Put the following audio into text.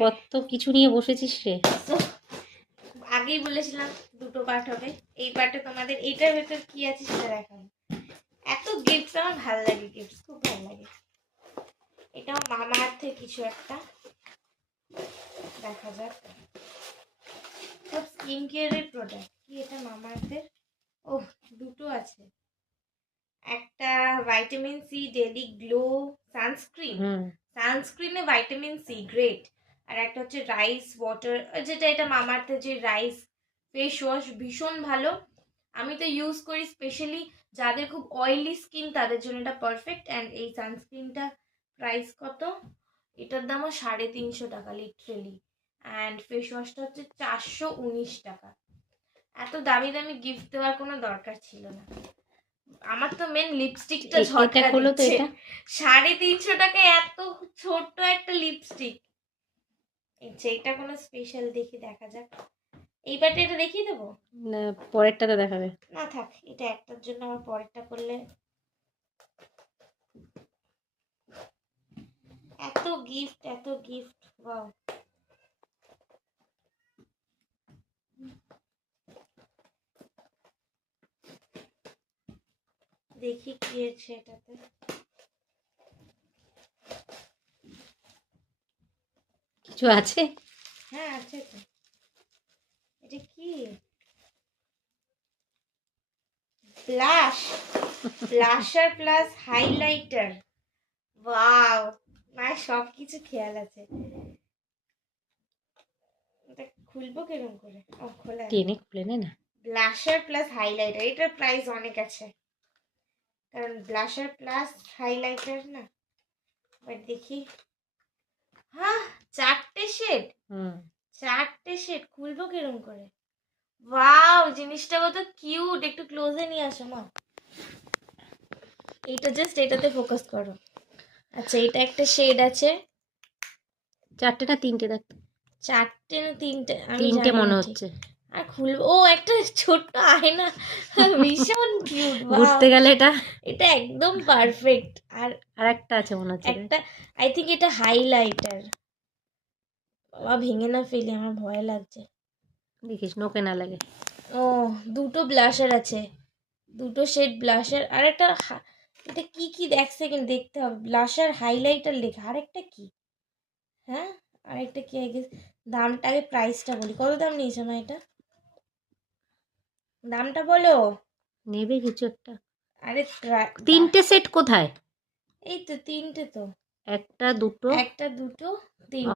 কত কিছু নিয়ে বসেছিস রে। তো আগেই বলেছিলাম দুটো পার্ট হবে। এই পার্টে তোমাদের এইটার ভেতর কি আছে সেটা দেখাবো। এত গিফট আমার ভালো লাগে, গিফট খুব ভালো লাগে। এটাও মামা আর্থের কিছু একটা, দেখা যাক। সব স্কিন কেয়ারের প্রোডাক্ট। কি এটা মামা আর্থের? ও দুটো আছে, একটা vitamin C daily glow sunscreen, সানস্ক্রিনে ভাইটামিন সি গ্রেট, আর একটা হচ্ছে রাইস ওয়াটার, যেটা এটা মামাআর্থের যে রাইস ফেস ওয়াশ, ভীষণ ভালো। আমি তো ইউজ করি স্পেশালি যাদের খুব অয়েলি স্কিন তাদের জন্য এটা পারফেক্ট। অ্যান্ড এই সানস্ক্রিনটা প্রাইস কত? এটার দামও 350 টাকা লিটারেলি। অ্যান্ড ফেস ওয়াশটা হচ্ছে 419 টাকা। এত দামি দামি গিফট দেওয়ার কোনো দরকার ছিল না। আমার তো মেন লিপস্টিকটা ঝটকা দিচ্ছে। 350 টাকায় এত ছোট্ট একটা লিপস্টিক। এটা কোনো স্পেশাল দেখি, দেখা যাক। এই পার্টে এটা দেখিয়ে দেবো না, পরেরটাতে দেখাবে। না থাক, এটা একটার জন্য আমার পরেরটা করলে। এত গিফট, এত গিফট, ওয়াও। দেখি কি আছে এটাতে। কিছু আছে? হ্যাঁ আছে তো। এটা কি? Blush, blusher plus highlighter. Wow, না সব কিছু খেয়াল আছে। এটা খুলবো কিরকম করে? ও খোলা, টেনে খুলে নে না। ব্লাশার প্লাস হাইলাইটার, এটার প্রাইস অনেক আছে কারণ ব্লাশার প্লাস হাইলাইটার না। বাট দেখি, হ্যাঁ 4টে শেড, 4টে শেড খুলবো কিরকম করে? ওয়াও, জিনিসটা কত কিউট। একটু ক্লোজে নিয়ে আসো মা। এইটা জাস্ট এটাতে ফোকাস করো। আচ্ছা, এটা একটা শেড আছে। 4টে না 3টে? দেখ, 4টে না 3টে, আমি 3টে জানি মনে না ঠিক। হচ্ছে। আর খুলবো, ও একটা ছোট্ট আয়না, ভীষণ কিউট। ঘুরতে গেলে এটা, এটা একদম পারফেক্ট। আর আরেকটা আছে মনে হচ্ছে। একটা, আই থিঙ্ক এটা হাইলাইটার। বাবা ভেঙে না ফেলি, আমার ভয় লাগছে। দেখিস নোকে না লাগে। ও দুটো ব্লাশার আছে, দুটো শেড ব্লাশার। আর একটা এটা কি কি এক সেকেন্ড দেখতে হবে। ব্লাশার হাইলাইটার লেখা। আরেকটা কি? হ্যাঁ আরেকটা কি? আগে দামটা, আগে প্রাইসটা বলি। কত দাম নিয়েছে মা এটা? দামটা বলো। নেবে কিছু একটা। আরে 3টে সেট কোথায়? এই তো 3টে তো। একটা দুটো একটা দুটো তিনটে।